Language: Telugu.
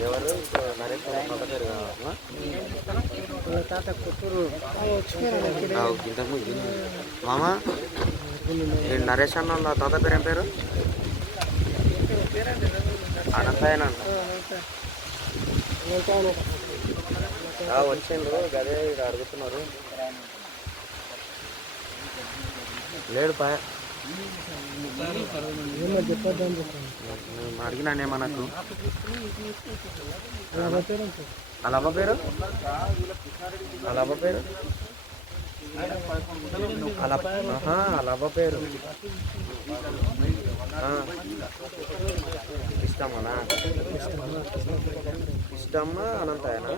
ఎవరు నరేష్ ఇంతకుముందు మామ నరేష్ అన్న వాళ్ళ తాత పేరు ఏం పేరు? అనంతాయన వచ్చిండ్రు గదే అడుగుతున్నారు. లేడు పా అడిగినానే మనకు అలా పేరు అలా పేరు అలా పేరు ఇష్టమనా? ఇష్టమ్మా అనంతాయనా?